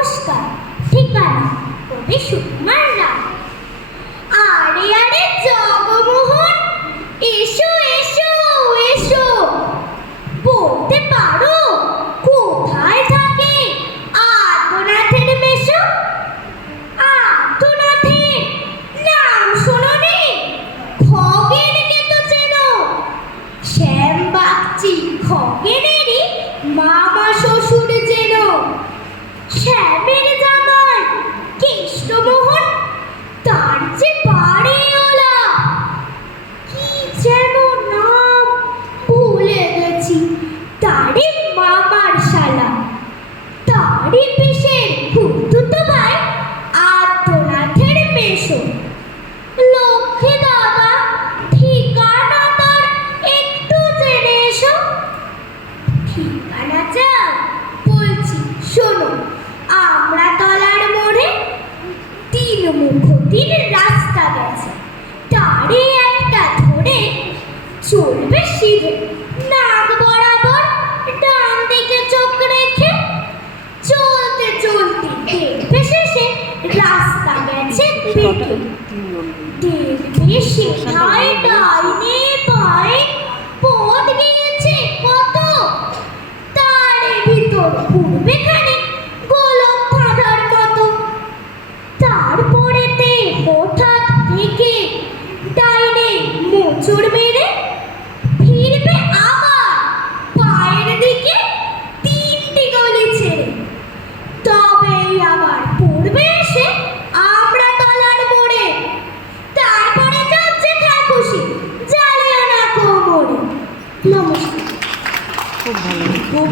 নমস্কার। ঠিকানা কবি সুকুমার রায়। আরে আরে জগমোহন, এসো এসো এসো। বলতে পারো কোথায় থাকে আদ্যনাথের মেশো? আদ্যনাথের নাম শোনোনি? খগেনকে তো চেনো। শ্যাম বাগচি খগেনেরই মামা শ্বশুর যেন। শ্যামের জামাই কৃষ্ণমোহন, তার যে বাড়িওয়ালা কি যেন নাম ভুলে গেছি, তারই মামার শালা। তারই পিসের খুড়তুতো ভাই আদ্যনাথের মেশো। লক্ষ্মী দাদা, ঠিকানা তার একটু জেনে এসো। ঠিকানা চাও? বলছি শোনো। আমড়াতলার মোড়ে তিন রাস্তা গেছে, তারই একটা ধরে চলবে সিধে নাক বরাবর ডান দিকে চোখ রেখে। চলতে চলতে দেখবে শেষে রাস্তা গেছে বেঁকে। দেখবে সেটাই ডাইনে বাঁয়ে পথ গিয়েছে কত। তার ভিতর ঘুরবে খানিক গোলক ধাঁধার মতো। তারপরেতে হঠাৎ দেখে ডাইনে মোচড় মেরে ফিরবে আবার পায়ের দিকে তিনটি গলি ছেড়ে। তবেই আবার পড়বে এসে আমড়াতলার মোড়ে। তারপরে যার যেখানে খুশি জ্বালিয়ে না কোমরে। নমস্কার। খুব ভালো। খুব